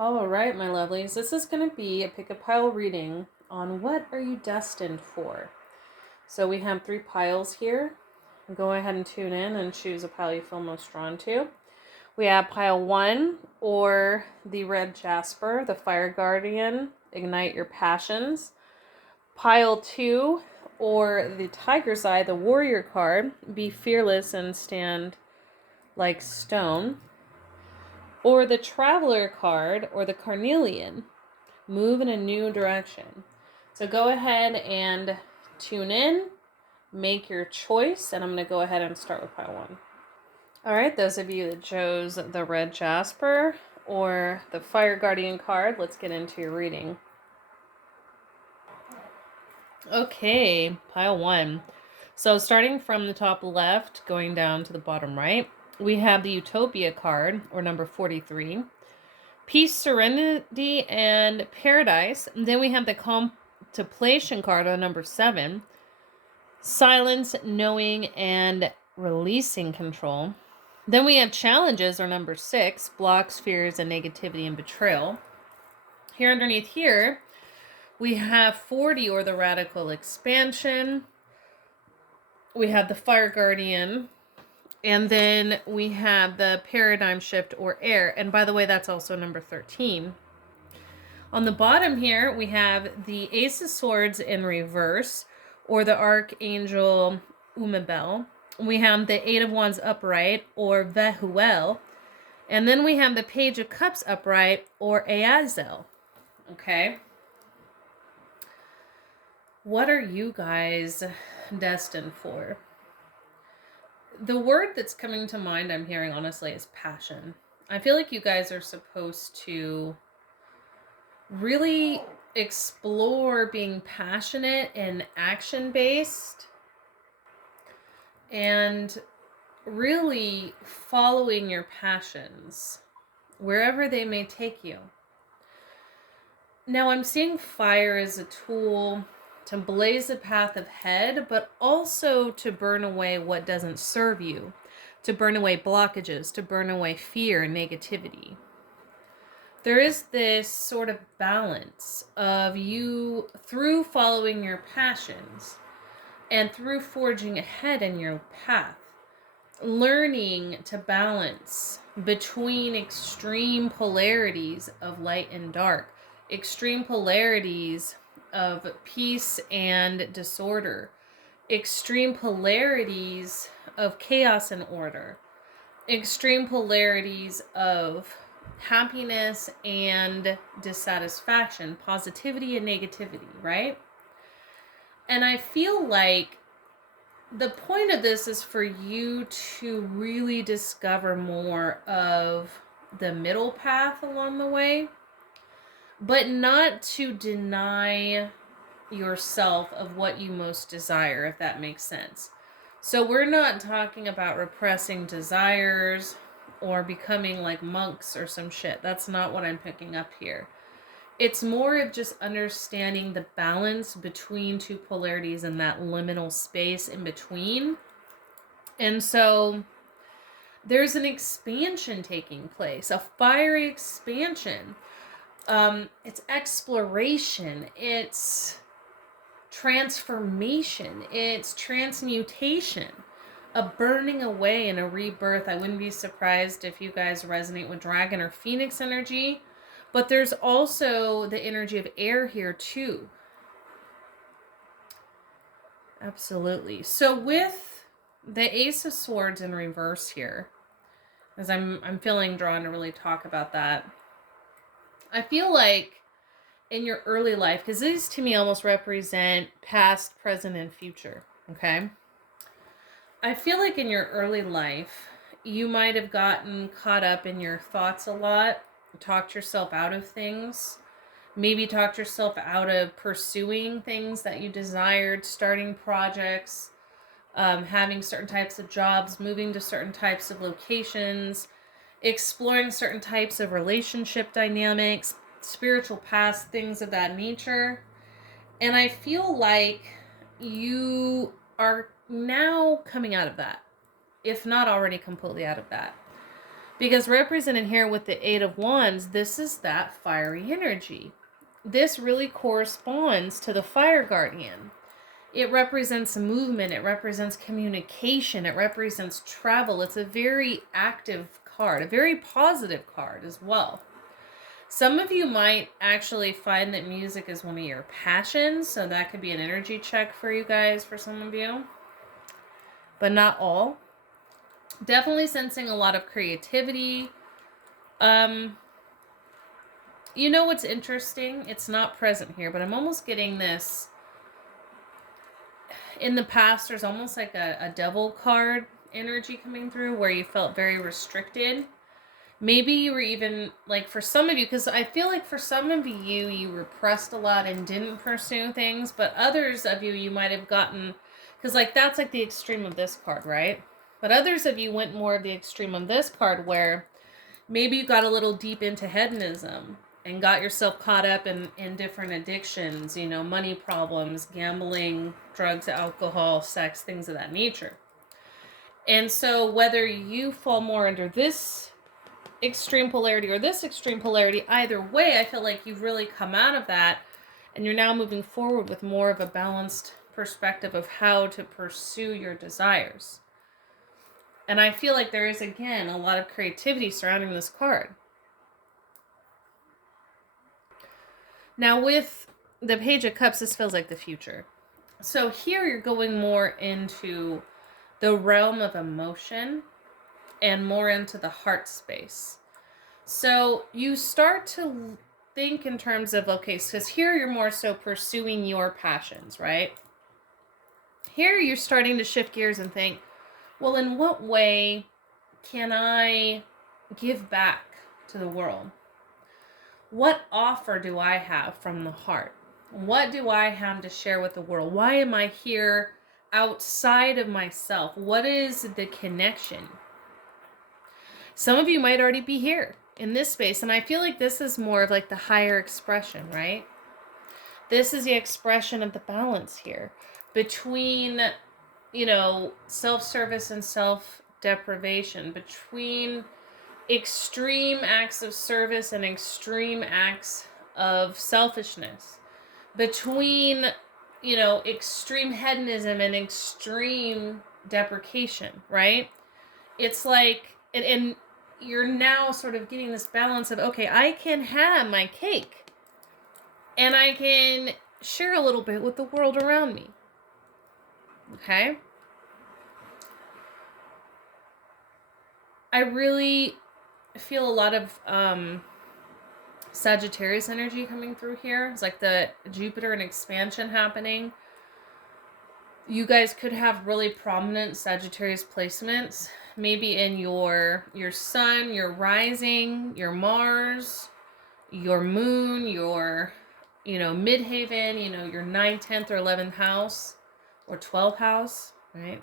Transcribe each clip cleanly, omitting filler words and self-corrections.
All right, my lovelies, this is going to be a pick a pile reading on what are you destined for. So we have 3 piles here. Go ahead and tune in and choose a pile you feel most drawn to. We have pile 1, or the Red Jasper, the Fire Guardian, Ignite Your Passions. Pile 2, or the Tiger's Eye, the Warrior card, Be Fearless and Stand Like Stone. Or the Traveler card, or the Carnelian, Move in a New Direction. So go ahead and tune in, make your choice, and I'm going to go ahead and start with pile 1. All right, those of you that chose the Red Jasper or the Fire Guardian card, let's get into your reading. Okay, pile 1. So starting from the top left, going down to the bottom right, we have the Utopia card, or number 43. Peace, Serenity, and Paradise. And then we have the Contemplation card, or number 7. Silence, Knowing, and Releasing Control. Then we have Challenges, or number 6. Blocks, Fears, and Negativity and Betrayal. Here underneath here, we have 40, or the Radical Expansion. We have the Fire Guardian. And then we have the Paradigm Shift, or Air. And by the way, that's also number 13. On the bottom here, we have the Ace of Swords in reverse, or the Archangel Umabel. We have the 8 of Wands upright, or Vehuel. And then we have the Page of Cups upright, or Azazel. Okay. What are you guys destined for? The word that's coming to mind, I'm hearing honestly, is passion. I feel like you guys are supposed to really explore being passionate and action-based and really following your passions wherever they may take you. Now, I'm seeing fire as a tool to blaze a path ahead, but also to burn away what doesn't serve you, to burn away blockages, to burn away fear and negativity. There is this sort of balance of you, through following your passions and through forging ahead in your path, learning to balance between extreme polarities of light and dark, extreme polarities of peace and disorder, extreme polarities of chaos and order, extreme polarities of happiness and dissatisfaction, positivity and negativity, right? And I feel like the point of this is for you to really discover more of the middle path along the way, but not to deny yourself of what you most desire, if that makes sense. So we're not talking about repressing desires or becoming like monks or some shit. That's not what I'm picking up here. It's more of just understanding the balance between 2 polarities and that liminal space in between. And so there's an expansion taking place, a fiery expansion. It's exploration, it's transformation, it's transmutation, a burning away and a rebirth. I wouldn't be surprised if you guys resonate with dragon or phoenix energy, but there's also the energy of air here too. Absolutely. So with the Ace of Swords in reverse here, as I'm feeling drawn to really talk about that, I feel like in your early life, because these to me almost represent past, present, and future, okay? I feel like in your early life, you might have gotten caught up in your thoughts a lot, talked yourself out of things, maybe talked yourself out of pursuing things that you desired, starting projects, having certain types of jobs, moving to certain types of locations, exploring certain types of relationship dynamics, spiritual paths, things of that nature. And I feel like you are now coming out of that, if not already completely out of that. Because represented here with the Eight of Wands, this is that fiery energy. This really corresponds to the fire guardian. It represents movement. It represents communication. It represents travel. It's a very active card, a very positive card as well. Some of you might actually find that music is one of your passions, so that could be an energy check for you guys, for some of you. But not all. Definitely sensing a lot of creativity. You know what's interesting? It's not present here, but I'm almost getting this. In the past, there's almost like a devil card energy coming through where you felt very restricted. Maybe you were even, like, for some of you, because I feel like for some of you, you repressed a lot and didn't pursue things, but others of you, you might have gotten, because, like, that's like the extreme of this card, right? But others of you went more of the extreme of this card where maybe you got a little deep into hedonism and got yourself caught up in different addictions, you know, money problems, gambling, drugs, alcohol, sex, things of that nature. And so whether you fall more under this extreme polarity or this extreme polarity, either way, I feel like you've really come out of that and you're now moving forward with more of a balanced perspective of how to pursue your desires. And I feel like there is, again, a lot of creativity surrounding this card. Now with the Page of Cups, this feels like the future. So here you're going more into the realm of emotion and more into the heart space. So you start to think in terms of, okay, because here you're more so pursuing your passions, right? Here you're starting to shift gears and think, well, in what way can I give back to the world? What offer do I have from the heart? What do I have to share with the world? Why am I here outside of myself? What is the connection? Some of you might already be here in this space, and I feel like this is more of like the higher expression, right? This is the expression of the balance here between, you know, self-service and self-deprivation, between extreme acts of service and extreme acts of selfishness, between, you know, extreme hedonism and extreme deprecation, right? It's like, and you're now sort of getting this balance of, okay, I can have my cake and I can share a little bit with the world around me. Okay? I really feel a lot of Sagittarius energy coming through here. It's like the Jupiter and expansion happening. You guys could have really prominent Sagittarius placements, maybe in your sun, your rising, your Mars, your moon, your, you know, midheaven, you know, your 9th, 10th, or 11th house, or 12th house, right?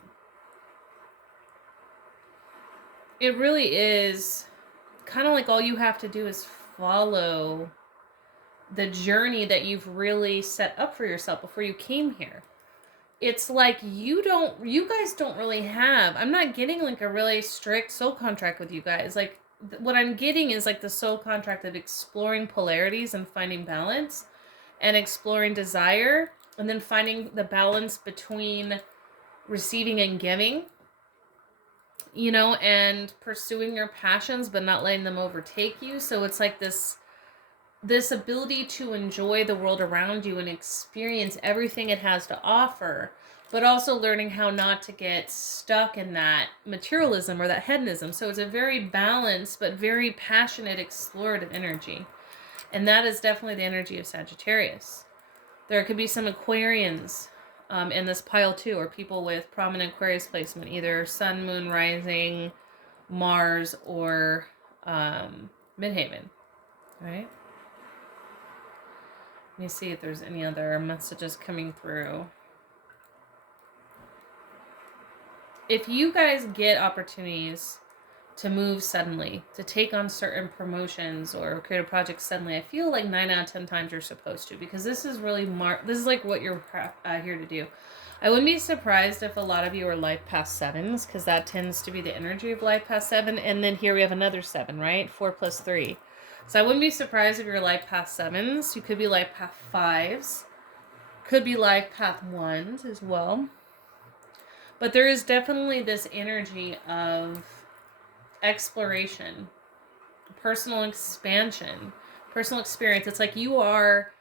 It really is kind of like all you have to do is follow the journey that you've really set up for yourself before you came here. It's like you guys don't really have, I'm not getting like a really strict soul contract with you guys. Like what I'm getting is like the soul contract of exploring polarities and finding balance and exploring desire and then finding the balance between receiving and giving, you know, and pursuing your passions but not letting them overtake you. So it's like this ability to enjoy the world around you and experience everything it has to offer, but also learning how not to get stuck in that materialism or that hedonism. So it's a very balanced but very passionate explorative energy. And that is definitely the energy of Sagittarius. There could be some Aquarians in this pile too, or people with prominent Aquarius placement, either Sun, Moon, Rising, Mars, or Midheaven, right? Let me see if there's any other messages coming through. If you guys get opportunities to move suddenly, to take on certain promotions or creative projects suddenly, I feel like 9 out of 10 times you're supposed to, because this is really this is like what you're here to do. I wouldn't be surprised if a lot of you are life past 7s, because that tends to be the energy of life past 7. And then here we have another 7, right? 4 plus 3. So I wouldn't be surprised if you're life past 7s. You could be life past 5s. Could be life path 1s as well. But there is definitely this energy of exploration, personal expansion, personal experience. It's like you are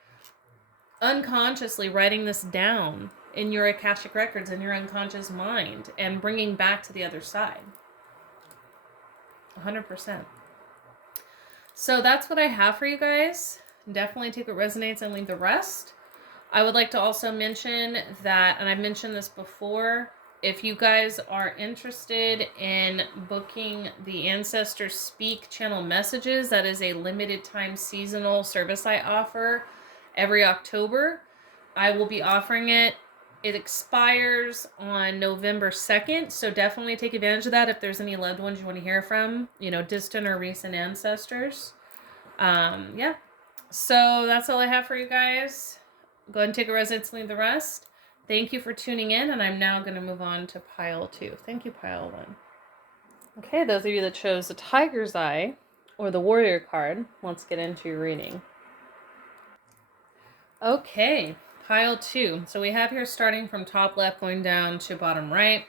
unconsciously writing this down in your akashic records, in your unconscious mind, and bringing back to the other side. 100%. So that's what I have for you guys. Definitely take what resonates and leave the rest. I would like to also mention that, and I've mentioned this before, if you guys are interested in booking the Ancestors Speak channel messages, that is a limited time seasonal service I offer every October. I will be offering it. It expires on November 2nd, so definitely take advantage of that if there's any loved ones you want to hear from, you know, distant or recent ancestors. Yeah. So that's all I have for you guys. Go ahead and take a resonance, leave the rest. Thank you for tuning in, and I'm now going to move on to pile 2. Thank you, pile 1. Okay, those of you that chose the Tiger's Eye or the Warrior card, let's get into your reading. Okay, pile 2. So we have here starting from top left going down to bottom right.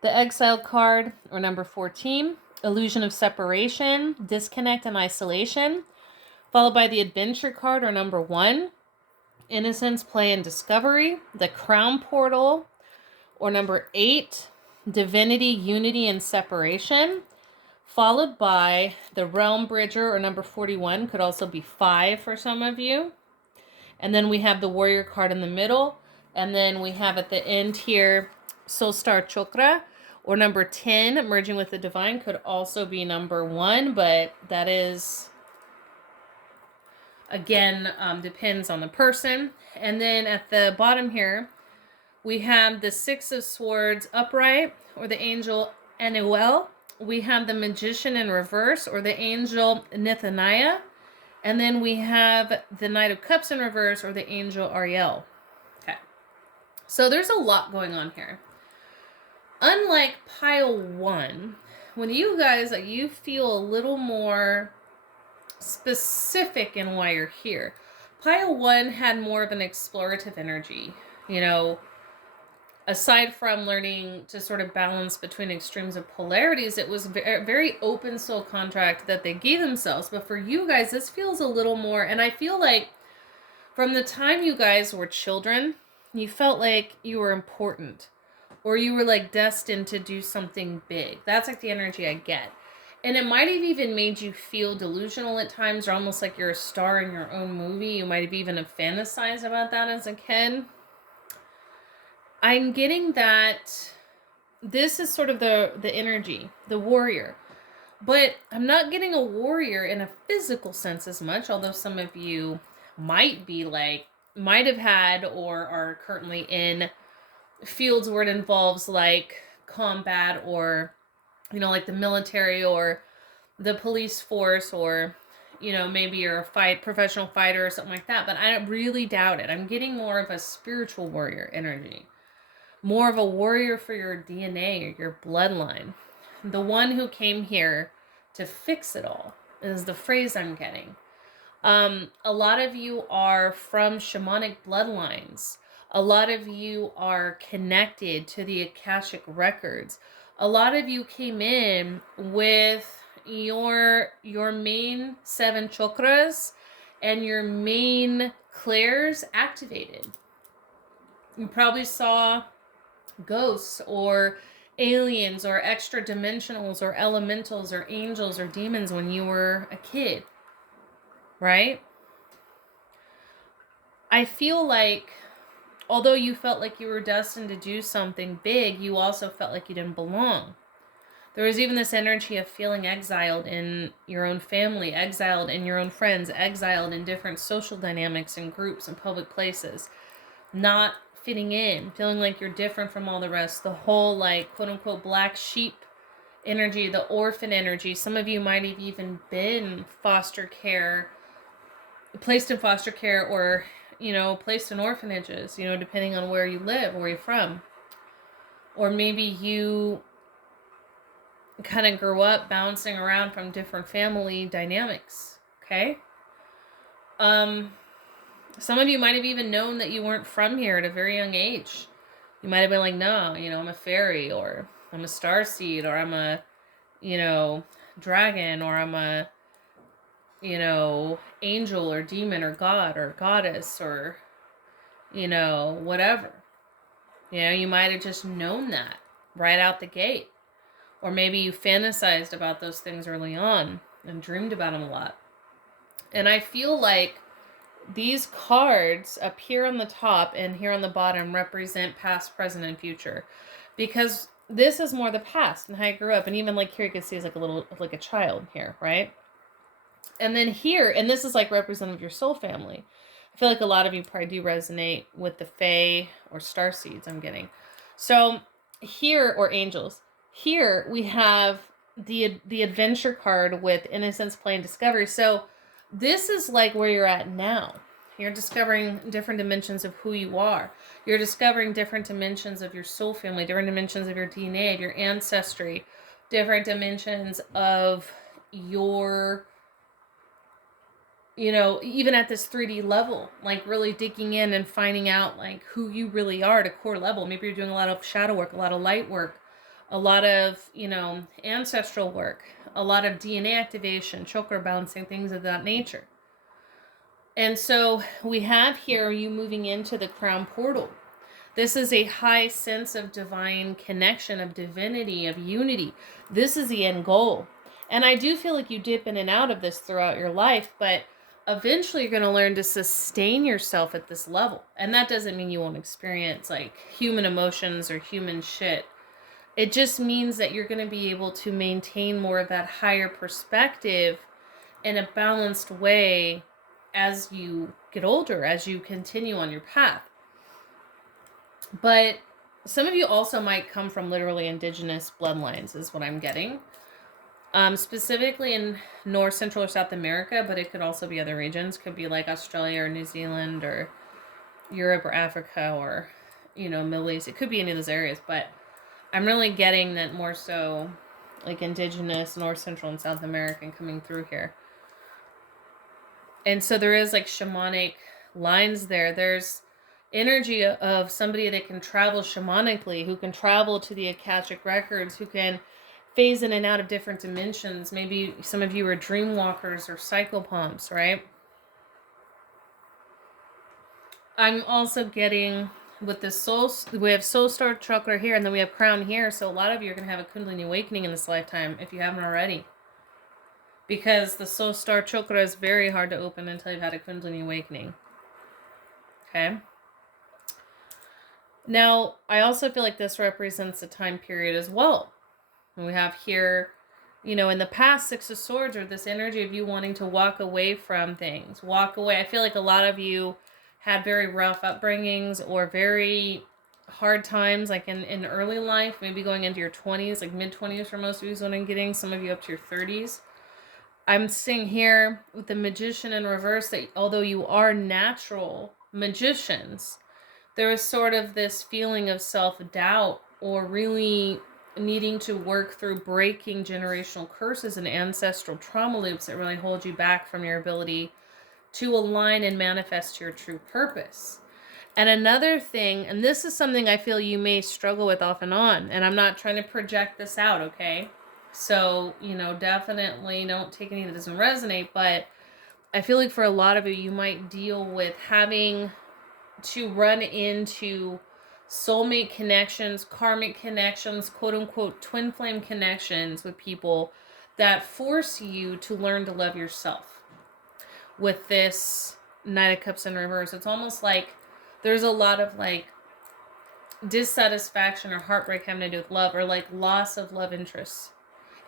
The Exiled card, or number 14, Illusion of Separation, Disconnect and Isolation. Followed by the Adventure card, or number 1, Innocence, Play, and Discovery. The Crown Portal, or number 8, Divinity, Unity, and Separation. Followed by the Realm Bridger, or number 41, could also be 5 for some of you. And then we have the Warrior card in the middle. And then we have at the end here, Soul Star Chakra, or number 10, Merging with the Divine, could also be number 1, but that is, again, depends on the person. And then at the bottom here, we have the Six of Swords upright, or the Angel Anuel. We have the Magician in reverse, or the Angel Nethaniah. And then we have the Knight of Cups in reverse, or the Angel Ariel. Okay. So there's a lot going on here. Unlike pile 1, when you guys, you feel a little more specific in why you're here. Pile 1 had more of an explorative energy. You know, aside from learning to sort of balance between extremes of polarities, it was a very open soul contract that they gave themselves. But for you guys, this feels a little more, and I feel like from the time you guys were children, you felt like you were important, or you were like destined to do something big. That's like the energy I get. And it might have even made you feel delusional at times, or almost like you're a star in your own movie. You might have even fantasized about that as a kid. I'm getting that this is sort of the energy, the warrior. But I'm not getting a warrior in a physical sense as much, although some of you might be like, might have had or are currently in fields where it involves like combat, or, you know, like the military or the police force, or, you know, maybe you're a professional fighter or something like that. But I really doubt it. I'm getting more of a spiritual warrior energy. More of a warrior for your DNA or your bloodline. The one who came here to fix it all is the phrase I'm getting. A lot of you are from shamanic bloodlines. A lot of you are connected to the akashic records. A lot of you came in with your main 7 chakras and your main clairs activated. You probably saw ghosts or aliens or extra dimensionals or elementals or angels or demons when you were a kid, right? I feel like although you felt like you were destined to do something big, you also felt like you didn't belong. There was even this energy of feeling exiled in your own family, exiled in your own friends, exiled in different social dynamics and groups and public places, not fitting in, feeling like you're different from all the rest. The whole, like, quote unquote, black sheep energy, the orphan energy. Some of you might have even been foster care, placed in foster care, or placed in orphanages, depending on where you live, where you're from. Or maybe you kind of grew up bouncing around from different family dynamics, okay? Some of you might have even known that you weren't from here at a very young age. You might have been like, no, I'm a fairy, or I'm a starseed, or I'm a, dragon, or I'm a, angel or demon or god or goddess or, whatever. You might have just known that right out the gate. Or maybe you fantasized about those things early on and dreamed about them a lot. And I feel like these cards up here on the top and here on the bottom represent past, present, and future. Because this is more the past and how I grew up. And even like here you can see it's like a child here, right? And then here, and this is like representative of your soul family. I feel like a lot of you probably do resonate with the Fae or starseeds I'm getting. So here, or angels, here we have the adventure card with innocence, play, and discovery. So this is like where you're at now. You're discovering different dimensions of who you are. You're discovering different dimensions of your soul family, different dimensions of your DNA, of your ancestry, different dimensions of your, even at this 3D level, like really digging in and finding out like who you really are at a core level. Maybe you're doing a lot of shadow work, a lot of light work, a lot of, ancestral work, a lot of DNA activation, chakra balancing, things of that nature. And so we have here you moving into the crown portal. This is a high sense of divine connection, of divinity, of unity. This is the end goal. And I do feel like you dip in and out of this throughout your life, but eventually you're going to learn to sustain yourself at this level. And that doesn't mean you won't experience like human emotions or human shit. It just means that you're going to be able to maintain more of that higher perspective in a balanced way as you get older, as you continue on your path. But some of you also might come from literally indigenous bloodlines, is what I'm getting. Specifically in North, Central, or South America, but it could also be other regions. Could be like Australia or New Zealand or Europe or Africa or, Middle East. It could be any of those areas, but I'm really getting that more so like indigenous North, Central, and South American coming through here. And so there is like shamanic lines there. There's energy of somebody that can travel shamanically, who can travel to the akashic records, who can phase in and out of different dimensions. Maybe some of you are dream walkers or psychopomps, right? I'm also getting with the soul, we have soul star chakra here, and then we have crown here. So a lot of you are going to have a Kundalini awakening in this lifetime if you haven't already. Because the soul star chakra is very hard to open until you've had a Kundalini awakening. Okay. Now, I also feel like this represents a time period as well. And we have here, in the past, Six of Swords, or this energy of you wanting to walk away from things. Walk away. I feel like a lot of you had very rough upbringings or very hard times, like in early life, maybe going into your 20s, like mid-20s for most of you is what I'm getting. Some of you up to your 30s. I'm seeing here with the Magician in reverse that although you are natural magicians, there is sort of this feeling of self-doubt or really needing to work through breaking generational curses and ancestral trauma loops that really hold you back from your ability to align and manifest your true purpose. And another thing, and this is something I feel you may struggle with off and on, and I'm not trying to project this out, okay? So, definitely don't take any that doesn't resonate, but I feel like for a lot of you might deal with having to run into soulmate connections, karmic connections, quote unquote, twin flame connections with people that force you to learn to love yourself. With this Knight of Cups in reverse, it's almost like there's a lot of like dissatisfaction or heartbreak having to do with love, or like loss of love interests.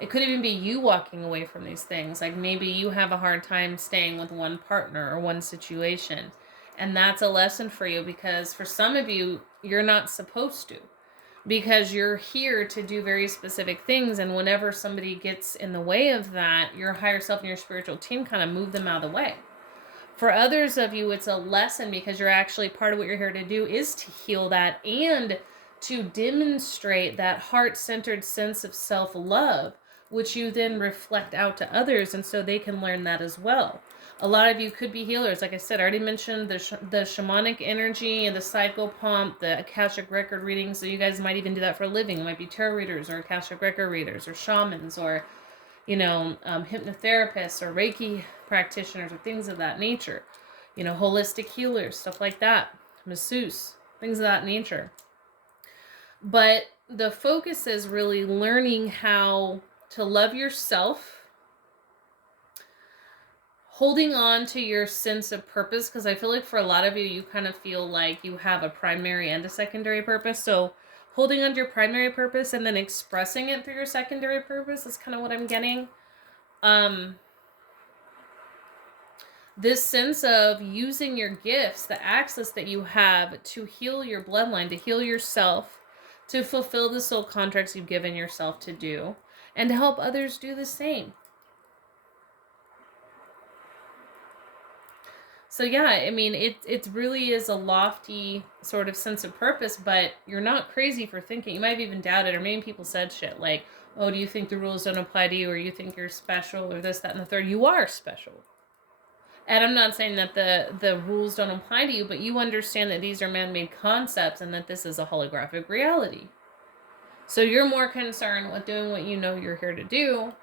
It could even be you walking away from these things. Like maybe you have a hard time staying with one partner or one situation. And that's a lesson for you, because for some of you, you're not supposed to. Because you're here to do very specific things. And whenever somebody gets in the way of that, your higher self and your spiritual team kind of move them out of the way. For others of you, it's a lesson because you're actually, part of what you're here to do is to heal that and to demonstrate that heart-centered sense of self-love, which you then reflect out to others, and so they can learn that as well. A lot of you could be healers. Like I said, I already mentioned the shamanic energy and the psycho pump, the akashic record readings. So you guys might even do that for a living. It might be tarot readers or akashic record readers or shamans or, you know, hypnotherapists or Reiki practitioners or things of that nature. You know, holistic healers, stuff like that. Masseuse, things of that nature. But the focus is really learning how to love yourself, holding on to your sense of purpose, because I feel like for a lot of you, you kind of feel like you have a primary and a secondary purpose. So holding on to your primary purpose and then expressing it through your secondary purpose is kind of what I'm getting. This sense of using your gifts, the access that you have to heal your bloodline, to heal yourself, to fulfill the soul contracts you've given yourself to do, and to help others do the same. So yeah, I mean, it really is a lofty sort of sense of purpose, but you're not crazy for thinking. You might have even doubted, or maybe people said shit like, oh, do you think the rules don't apply to you, or you think you're special, or this, that, and the third. You are special. And I'm not saying that the rules don't apply to you, but you understand that these are man-made concepts and that this is a holographic reality. So you're more concerned with doing what you know you're here to do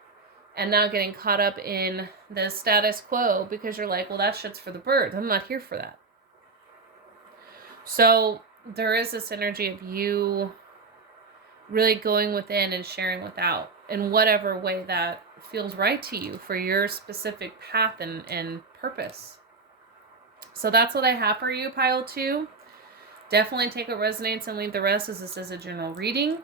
and not getting caught up in the status quo because you're like, well, that shit's for the birds. I'm not here for that. So there is this energy of you really going within and sharing without in whatever way that feels right to you for your specific path and purpose. So that's what I have for you, pile 2. Definitely take what resonates and leave the rest, as this is a general reading.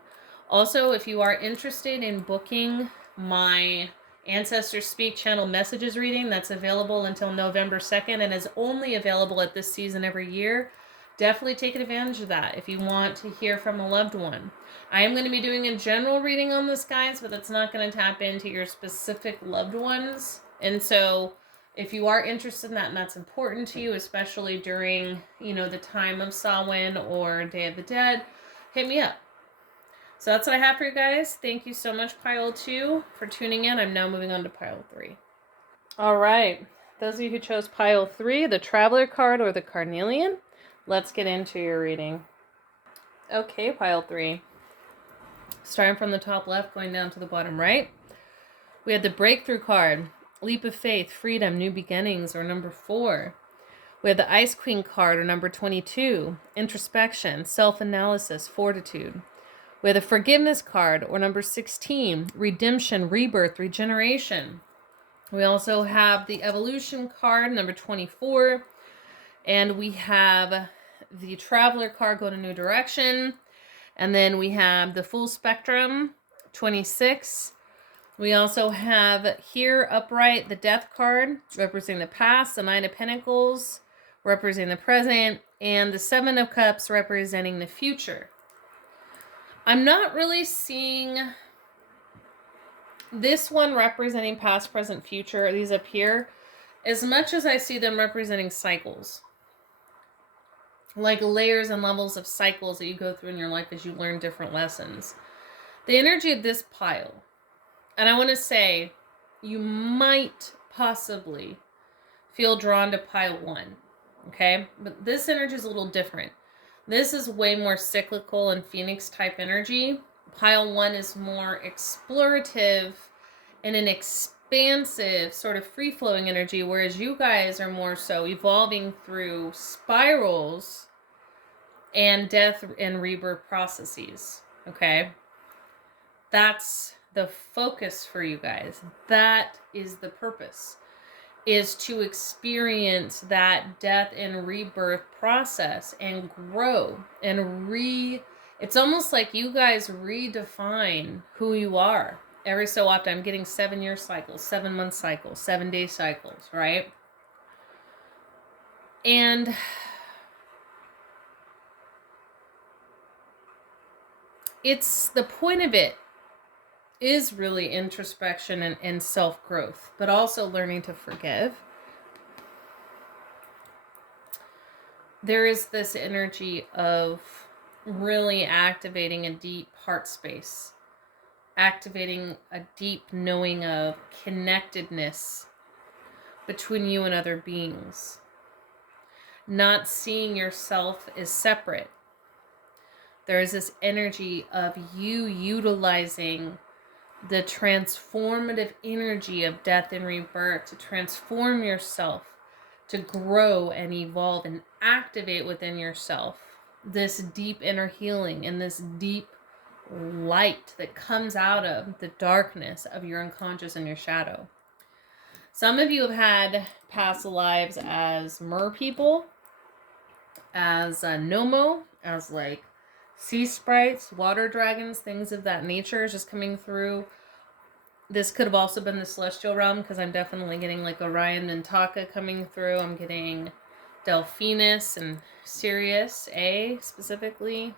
Also, if you are interested in booking my Ancestors Speak channel messages reading, that's available until November 2nd and is only available at this season every year. Definitely take advantage of that if you want to hear from a loved one. I am going to be doing a general reading on this, guys, but it's not going to tap into your specific loved ones. And so if you are interested in that and that's important to you, especially during, you know, the time of Samhain or Day of the Dead, hit me up. So that's what I have for you guys. Thank you so much, pile 2, for tuning in. I'm now moving on to pile 3. All right. Those of you who chose pile 3, the Traveler card or the Carnelian, let's get into your reading. Okay, pile 3. Starting from the top left, going down to the bottom right. We had the Breakthrough card, Leap of Faith, Freedom, New Beginnings, or number 4. We had the Ice Queen card, or number 22, Introspection, Self-Analysis, Fortitude. We have the Forgiveness card, or number 16, Redemption, Rebirth, Regeneration. We also have the Evolution card, number 24. And we have the Traveler card, Go to New Direction. And then we have the Full Spectrum, 26. We also have here, upright, the Death card, representing the past, the Nine of Pentacles, representing the present, and the Seven of Cups, representing the future. I'm not really seeing this one representing past, present, future, these up here, as much as I see them representing cycles. Like layers and levels of cycles that you go through in your life as you learn different lessons. The energy of this pile, and I want to say, you might possibly feel drawn to pile 1, okay? But this energy is a little different. This is way more cyclical and phoenix type energy. Pile 1 is more explorative and an expansive sort of free-flowing energy, whereas you guys are more so evolving through spirals and death and rebirth processes, okay? That's the focus for you guys. That is the purpose, is to experience that death and rebirth process and grow and it's almost like you guys redefine who you are. Every so often, I'm getting 7-year cycles, 7-month cycles, 7-day cycles, right? And it's the point of it is really introspection and self-growth, but also learning to forgive. there is this energy of really activating a deep heart space, activating a deep knowing of connectedness between you and other beings, not seeing yourself as separate. There is this energy of you utilizing the transformative energy of death and rebirth to transform yourself, to grow and evolve and activate within yourself this deep inner healing and this deep light that comes out of the darkness of your unconscious and your shadow. Some of you have had past lives as mer people, as Nomo, as like sea sprites, water dragons, things of that nature is just coming through. This could have also been the celestial realm, because I'm definitely getting like Orion and Taka coming through. I'm getting Delphinus and Sirius A specifically.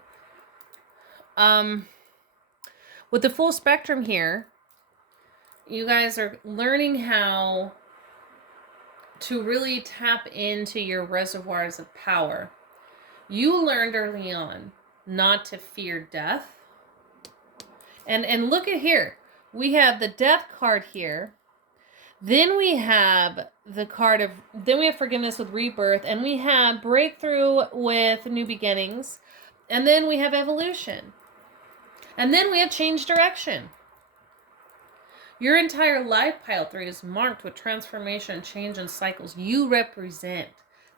With the full spectrum here, you guys are learning how to really tap into your reservoirs of power. You learned early on not to fear death. And look at here. We have the death card here. Then we have the card of, then we have forgiveness with rebirth, and we have breakthrough with new beginnings, and then we have evolution. And then we have change direction. Your entire life, pile 3, is marked with transformation, change, and cycles. You represent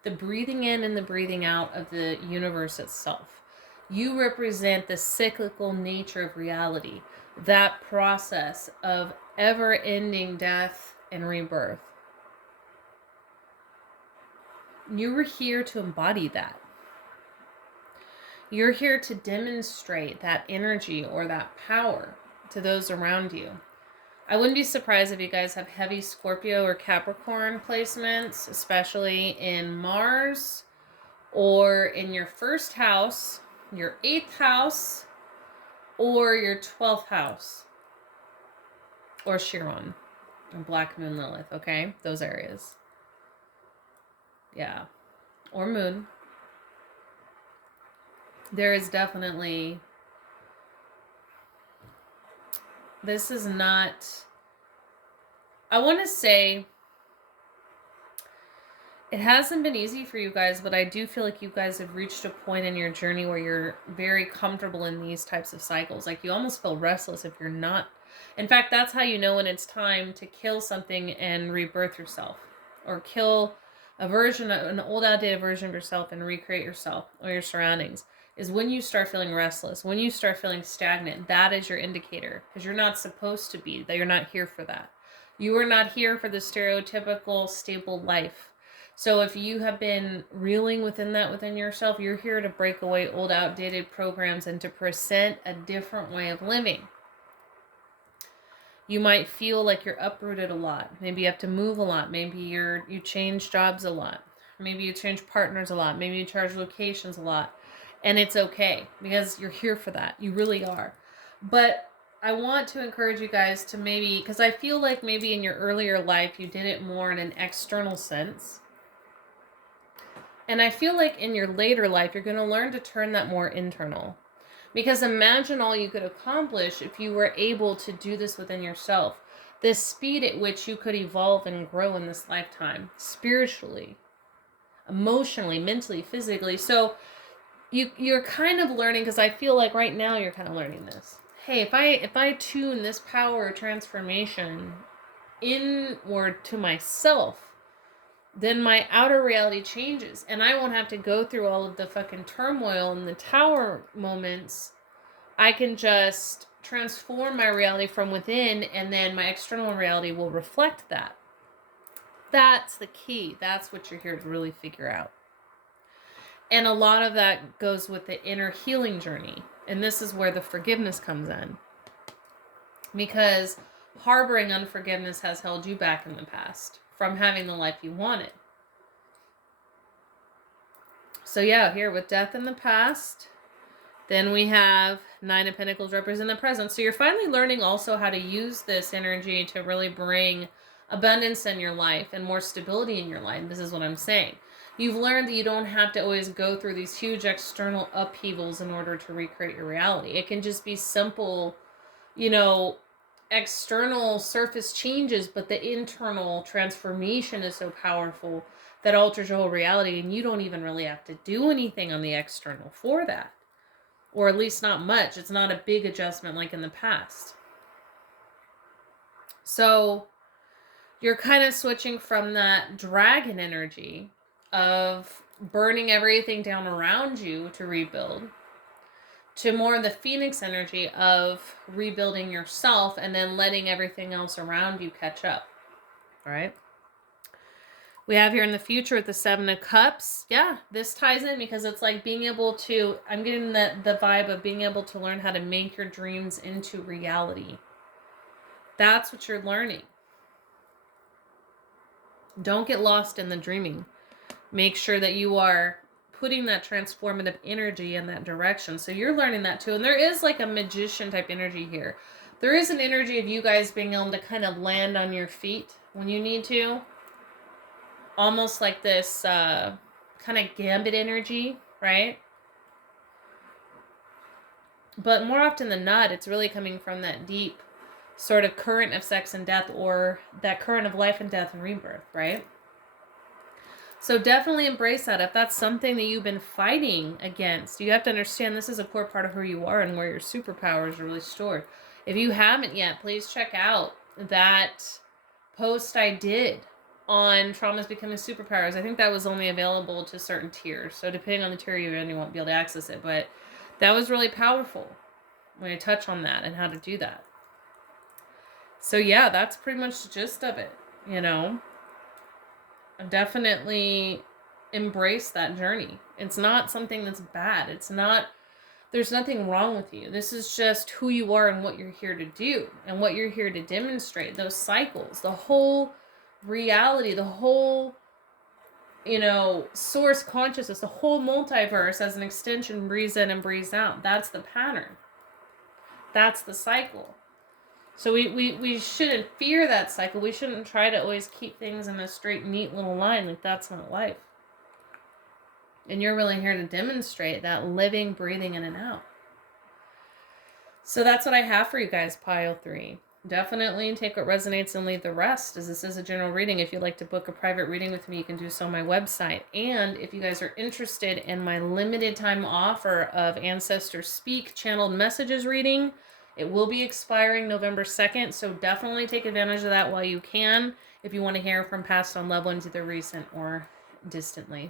the breathing in and the breathing out of the universe itself. You represent the cyclical nature of reality, that process of ever-ending death and rebirth. You were here to embody that. You're here to demonstrate that energy or that power to those around you. I wouldn't be surprised if you guys have heavy Scorpio or Capricorn placements, especially in Mars or in your first house, your 8th house, or your 12th house, or Chiron, and Black Moon Lilith, okay? Those areas. Yeah. Or Moon. There is definitely... This is not... I want to say... It hasn't been easy for you guys, but I do feel like you guys have reached a point in your journey where you're very comfortable in these types of cycles. Like, you almost feel restless if you're not. In fact, that's how you know when it's time to kill something and rebirth yourself. Or kill a version, an old outdated version of yourself, and recreate yourself or your surroundings. Is when you start feeling restless, when you start feeling stagnant. That is your indicator. Because you're not supposed to be. That you're not here for that. You are not here for the stereotypical stable life. So if you have been reeling within that within yourself, you're here to break away old outdated programs and to present a different way of living. You might feel like you're uprooted a lot. Maybe you have to move a lot. Maybe you change jobs a lot. Maybe you change partners a lot. Maybe you change locations a lot. And it's okay, because you're here for that. You really are. But I want to encourage you guys to maybe, because I feel like maybe in your earlier life you did it more in an external sense. And I feel like in your later life, you're going to learn to turn that more internal. Because imagine all you could accomplish if you were able to do this within yourself. The speed at which you could evolve and grow in this lifetime. Spiritually, emotionally, mentally, physically. So you're kind of learning, because I feel like right now you're kind of learning this. Hey, if I tune this power of transformation inward to myself, then my outer reality changes, and I won't have to go through all of the fucking turmoil and the tower moments. I can just transform my reality from within, and then my external reality will reflect that. That's the key. That's what you're here to really figure out. And a lot of that goes with the inner healing journey. And this is where the forgiveness comes in. Because harboring unforgiveness has held you back in the past from having the life you wanted. So yeah, here with death in the past, then we have 9 of Pentacles represent the present. So you're finally learning also how to use this energy to really bring abundance in your life and more stability in your life. This is what I'm saying. You've learned that you don't have to always go through these huge external upheavals in order to recreate your reality. It can just be simple, you know, external surface changes, but the internal transformation is so powerful that alters your whole reality, and you don't even really have to do anything on the external for that. Or at least not much. It's not a big adjustment like in the past. So you're kind of switching from that dragon energy of burning everything down around you to rebuild to more of the phoenix energy of rebuilding yourself and then letting everything else around you catch up. All right. We have here in the future with the 7 of Cups. Yeah, this ties in because it's like being able to, I'm getting the vibe of being able to learn how to make your dreams into reality. That's what you're learning. Don't get lost in the dreaming. Make sure that you are putting that transformative energy in that direction. So you're learning that too. And there is like a magician type energy here. There is an energy of you guys being able to kind of land on your feet when you need to. Almost like this kind of gambit energy, right? But more often than not, it's really coming from that deep sort of current of sex and death, or that current of life and death and rebirth, right? So definitely embrace that. If that's something that you've been fighting against, you have to understand this is a core part of who you are and where your superpowers are really stored. If you haven't yet, please check out that post I did on traumas becoming superpowers. I think that was only available to certain tiers. So depending on the tier you're in, you won't be able to access it. But that was really powerful when I touch on that and how to do that. So yeah, that's pretty much the gist of it, you know. Definitely embrace that journey. It's not something that's bad. It's not, there's nothing wrong with you. This is just who you are and what you're here to do and what you're here to demonstrate. Those cycles, the whole reality, the whole, you know, source consciousness, the whole multiverse as an extension, breathes in and breathes out. That's the pattern. That's the cycle. So we shouldn't fear that cycle. We shouldn't try to always keep things in a straight, neat little line. Like, that's not life. And you're really here to demonstrate that living, breathing in and out. So that's what I have for you guys, pile 3. Definitely take what resonates and leave the rest, as this is a general reading. If you'd like to book a private reading with me, you can do so on my website. And if you guys are interested in my limited time offer of Ancestor Speak channeled messages reading, it will be expiring November 2nd, so definitely take advantage of that while you can if you want to hear from past on loved ones, either recent or distantly.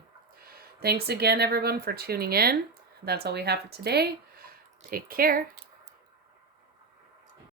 Thanks again, everyone, for tuning in. That's all we have for today. Take care.